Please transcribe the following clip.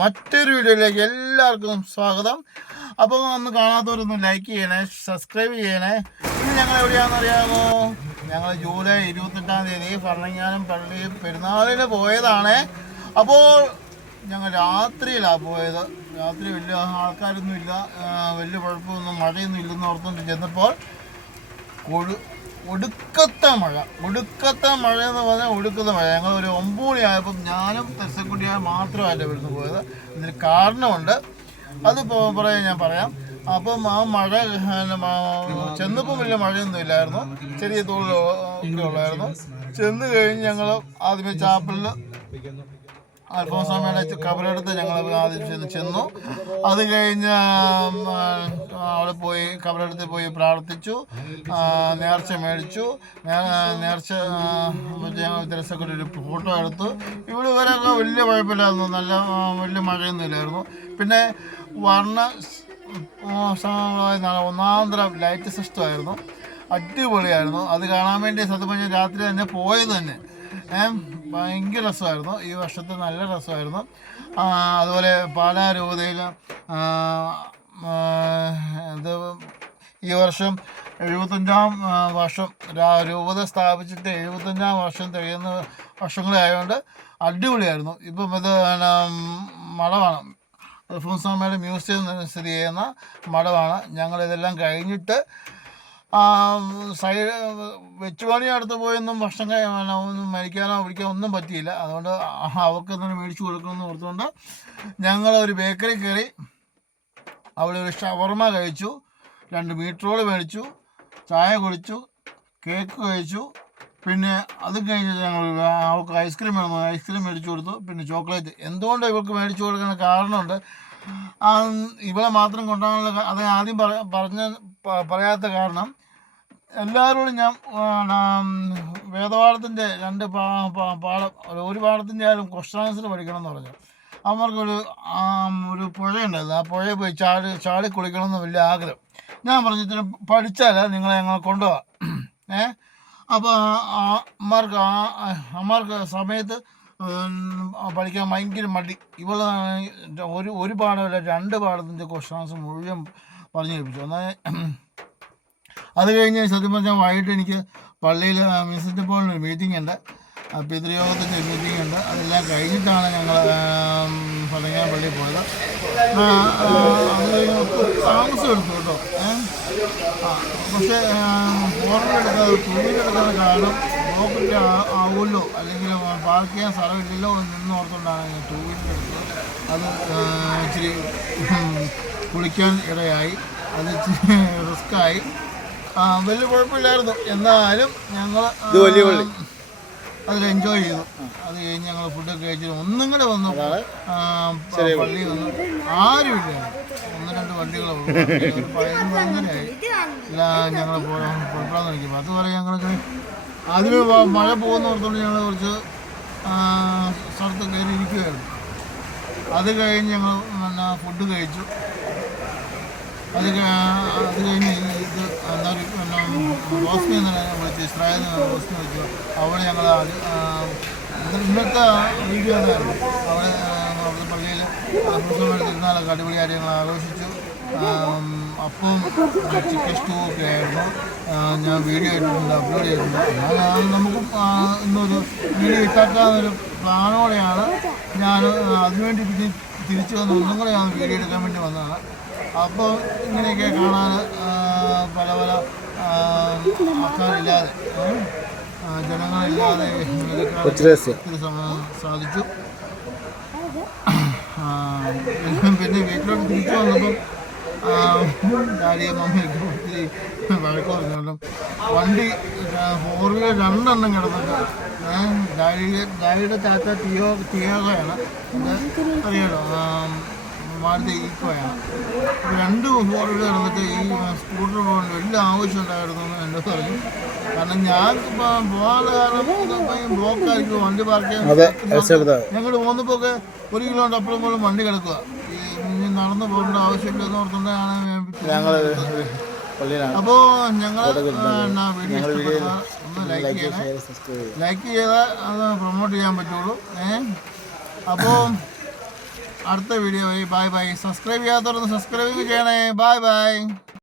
മറ്റൊരു വീഡിയോയിലേക്ക് എല്ലാവർക്കും സ്വാഗതം. അപ്പോൾ ഒന്ന് കാണാത്തവരൊന്ന് ലൈക്ക് ചെയ്യണേ സബ്സ്ക്രൈബ് ചെയ്യണേ. ഇന്ന് ഞങ്ങൾ എവിടെയാണെന്ന് അറിയാമോ? ഞങ്ങൾ ജൂലൈ ഇരുപത്തെട്ടാം തീയതി ഭരണങ്ങാനം പള്ളി പെരുന്നാളിന് പോയതാണ്. അപ്പോൾ ഞങ്ങൾ രാത്രിയിലാണ് പോയത്. രാത്രി വലിയ ആൾക്കാരൊന്നും ഇല്ല. വലിയ കുഴപ്പമൊന്നും മഴയൊന്നും ഇല്ലെന്ന് ഓർത്തുകൊണ്ട് ചെന്നപ്പോൾ കൊഴു ഒടുക്കത്തെ മഴ. ഒടുക്കത്തെ മഴ എന്ന് പറഞ്ഞാൽ ഒടുക്കത്തെ മഴ. ഞങ്ങൾ ഒരു ഒമ്പത് മണിയായപ്പം ഞാനും തെരസക്കുട്ടിയായ മാത്രമല്ല ഇവിടുന്ന് പോയത്. ഇതിന് കാരണമുണ്ട്. അത് പറയാൻ ഞാൻ പറയാം. അപ്പം ആ മഴ ചെന്നപ്പം വലിയ മഴയൊന്നും ഇല്ലായിരുന്നു. ചെറിയ തോളിൽ ഉള്ളായിരുന്നു. ചെന്ന് കഴിഞ്ഞ് ഞങ്ങൾ ആദ്യമേ ചാപ്പലിൽ അൽഫോൻസാമയുടെ കബറെടുത്ത് ഞങ്ങൾ ആദ്യം ചെന്ന്. ചെന്നു അത് കഴിഞ്ഞ് അവിടെ പോയി കബറെടുത്ത് പോയി പ്രാർത്ഥിച്ചു. നേർച്ച മേടിച്ചു. നേർച്ച തിരസക്കൂടി ഒരു ഫോട്ടോ എടുത്തു. ഇവിടെ വരെയൊക്കെ വലിയ കുഴപ്പമില്ലായിരുന്നു. നല്ല വലിയ മഴയൊന്നും ഇല്ലായിരുന്നു. പിന്നെ വർണ ഒന്നാന്തരം ലൈറ്റ് സിസ്റ്റമായിരുന്നു. അടിപൊളിയായിരുന്നു. അത് കാണാൻ വേണ്ടി സത്യം പറഞ്ഞാൽ രാത്രി തന്നെ പോയത് തന്നെ. ഭയങ്കര രസമായിരുന്നു. ഈ വർഷത്തെ നല്ല രസമായിരുന്നു. അതുപോലെ പാലാ രൂപതയിൽ ഇത് ഈ വർഷം എഴുപത്തഞ്ചാം വർഷം രൂപത സ്ഥാപിച്ചിട്ട് എഴുപത്തഞ്ചാം വർഷം തികയുന്ന വർഷങ്ങളായതുകൊണ്ട് അടിപൊളിയായിരുന്നു. ഇപ്പം ഇത് മഠമാണ്. അൽഫോൻസാമയുടെ മ്യൂസിയം സ്ഥിതി ചെയ്യുന്ന മഠമാണ്. ഞങ്ങളിതെല്ലാം കഴിഞ്ഞിട്ട് സൈഡ് വെച്ചുപണി അടുത്ത് പോയൊന്നും ഭക്ഷണം കഴി- ഒന്നും മരിക്കാനോ പിടിക്കാനോ ഒന്നും പറ്റിയില്ല. അതുകൊണ്ട് അവർക്ക് തന്നെ മേടിച്ചു കൊടുക്കണമെന്ന് ഓർത്തുകൊണ്ട് ഞങ്ങൾ ഒരു ബേക്കറി കയറി അവിടെ ഒരു ഷവർമ കഴിച്ചു രണ്ട് മീറ്റ് റോൾ മേടിച്ചു ചായ കുടിച്ചു കേക്ക് കഴിച്ചു. പിന്നെ അത് കഴിഞ്ഞ് ഞങ്ങൾ അവൾക്ക് ഐസ്ക്രീം വേണം ഐസ്ക്രീം മേടിച്ചു കൊടുത്തു. പിന്നെ ചോക്ലേറ്റ്. എന്തുകൊണ്ട് ഇവൾക്ക് മേടിച്ചു കൊടുക്കുന്ന കാരണമുണ്ട്? ഇവളെ മാത്രം കൊണ്ടുപോകാനുള്ള അത് ആദ്യം പറ പറഞ്ഞ പറയാത്ത കാരണം. എല്ലാവരോടും ഞാൻ വേദപാഠത്തിന്റെ രണ്ട് പാഠം ഒരു പാഠത്തിന്റെ ആയാലും ക്വസ്റ്റൻ ആൻസർ പഠിക്കണം എന്ന് പറഞ്ഞു. അവർക്കൊരു ഒരു പുഴയുണ്ടായിരുന്നു. ആ പുഴയിൽ പോയി ചാടി ചാടി കുളിക്കണം എന്ന് വലിയ ആഗ്രഹം. ഞാൻ പറഞ്ഞു ഇതിന് പഠിച്ചാൽ നിങ്ങളെ ഞങ്ങൾ കൊണ്ടുപോകാം ഏ? അപ്പോൾ അമ്മമാർക്ക് അമ്മമാർക്ക് സമയത്ത് പഠിക്കാൻ ഭയങ്കര മടി. ഇവൾ ഒരു ഒരു പാഠമല്ല രണ്ട് പാഠത്തിന്റെ ക്വസ്റ്റ്യൻസ് മുഴുവൻ പറഞ്ഞു കേൾപ്പിച്ചു. എന്നാൽ അത് കഴിഞ്ഞ് സത്യം പറഞ്ഞാൽ വൈകിട്ട് എനിക്ക് പള്ളിയിൽ മ്യൂസിക് പോളിന് ഒരു മീറ്റിംഗ് ഉണ്ട്. പിതൃയോഗത്തിന്റെ ഒരു മീറ്റിംഗ് ഉണ്ട്. അതെല്ലാം കഴിഞ്ഞിട്ടാണ് ഞങ്ങൾ പള്ളിക്കാൻ പള്ളിയിൽ പോയത്. താമസം എടുത്തു കേട്ടോ. പക്ഷേ വീലർ എടുക്കാതെ ടൂ വീലർ എടുക്കാതെ കാരണം ബ്ലോക്കിന്റെ ആവുമല്ലോ അല്ലെങ്കിൽ പാർക്ക് ചെയ്യാൻ സ്ഥലമില്ലല്ലോ എന്ന് ഓർത്തുകൊണ്ടാണ് ഞാൻ ടൂ വീലർ എടുത്തത്. അത് ഇച്ചിരി കുളിക്കാൻ ഇടയായി. അത് ഇച്ചിരി റിസ്ക്കായി ആ, വലിയ കുഴപ്പമില്ലായിരുന്നു. എന്നാലും ഞങ്ങൾ അതിൽ എൻജോയ് ചെയ്തു. അത് കഴിഞ്ഞ് ഞങ്ങൾ ഫുഡൊക്കെ കഴിച്ചിട്ട് ഒന്നും കൂടെ വന്നു. പള്ളി വന്നു. ആരുമില്ല ഒന്ന് രണ്ട് വണ്ടികളേ ഉള്ളൂ. എല്ലാം ഞങ്ങൾ പുറപ്പെടാൻ നിൽക്കും അതുവരെ ഞങ്ങൾക്ക് അതിന് മഴ പോകുന്ന ഓർത്തുകൊണ്ട് ഞങ്ങൾ കുറച്ച് സ്ഥലത്ത് കയറി ഇരിക്കുകയായിരുന്നു അത് കഴിഞ്ഞ് ഞങ്ങൾ പിന്നെ ഫുഡ് കഴിച്ചു. അത് അത് കഴിഞ്ഞ് ഇത് എന്താ ഒരു പിന്നെ റോസ്മി എന്നാണ് ഞാൻ വിളിച്ചത് ഇസ്രായേൽ വിളിച്ചു അവിടെ ഞങ്ങൾ ഇന്നത്തെ വീഡിയോ തന്നെയായിരുന്നു അവിടെ അവിടുത്തെ പള്ളിയിൽ തിരുനാളൊക്കെ അടിപൊളിയായിട്ട് ഞങ്ങൾ ആഘോഷിച്ചു. അപ്പം ചിക്കൻ സ്റ്റൂ ഒക്കെ ആയിരുന്നു. ഞാൻ വീഡിയോ ഇട്ടിട്ടുണ്ട് അപ്ലോഡ് ചെയ്തിട്ടുണ്ട്. നമുക്ക് ഇന്നൊരു വീഡിയോ ഇട്ടാക്കാന്നൊരു പ്ലാനോടെയാണ് ഞാൻ അതിനുവേണ്ടി പിന്നെ തിരിച്ചു വന്ന് ഒന്നും കൂടെ ഞാൻ വീഡിയോ എടുക്കാൻ വേണ്ടി വന്നതാണ്. അപ്പോൾ ഇങ്ങനെയൊക്കെ കാണാൻ പല പല ആൾക്കാരില്ലാതെ. ജനങ്ങളില്ലാതെ സാധിച്ചു. പിന്നെ വീട്ടിലോട്ട് തിരിച്ചു വന്നപ്പം ഡാഡിയും മമ്മിയൊക്കെ ഒത്തിരി വഴക്ക് പറഞ്ഞു കാരണം വണ്ടി ഫോർ വീലർ രണ്ടെണ്ണം കിടന്നിട്ട് ഏഹ് ഡാഡി ഡാഡിയുടെ ചാച്ച തിയോ തിയോഗയാണ് അറിയാലോ? മാരുതി ഈക്കോയാണ് രണ്ട് വീലർ കിടന്നിട്ട് ഈ സ്കൂട്ടർ പോകേണ്ട വലിയ ആവശ്യം ഉണ്ടായിരുന്നു എന്ന് എന്റെ പറഞ്ഞു. കാരണം ഞാൻ ഇപ്പം പോകാനുള്ള കാരണം ഇപ്പം ബ്ലോക്ക് ആയിരിക്കും വണ്ടി പാർക്ക് ചെയ്യാൻ ഞങ്ങൾ പോകുന്നപ്പോൾ ഒക്കെ ഒരു കിലോമീറ്റർ അപ്പുറം പോലും വണ്ടി കിടക്കുക ഈ ഇനി നടന്നു പോകേണ്ട ആവശ്യമില്ലെന്ന് ഓർത്തുകൊണ്ടാണ് ഞങ്ങൾ അപ്പോൾ ഞങ്ങൾ ഒന്ന് ലൈക്ക് ചെയ്യണേ. ലൈക്ക് ചെയ്താൽ അത് പ്രൊമോട്ട് ചെയ്യാൻ പറ്റുള്ളൂ. ഏ? അപ്പോൾ അടുത്ത വീഡിയോ ബൈ ബൈ സബ്സ്ക്രൈബ് ചെയ്യാത്തവരൊന്ന് സബ്സ്ക്രൈബ് ചെയ്യണേ. Bye bye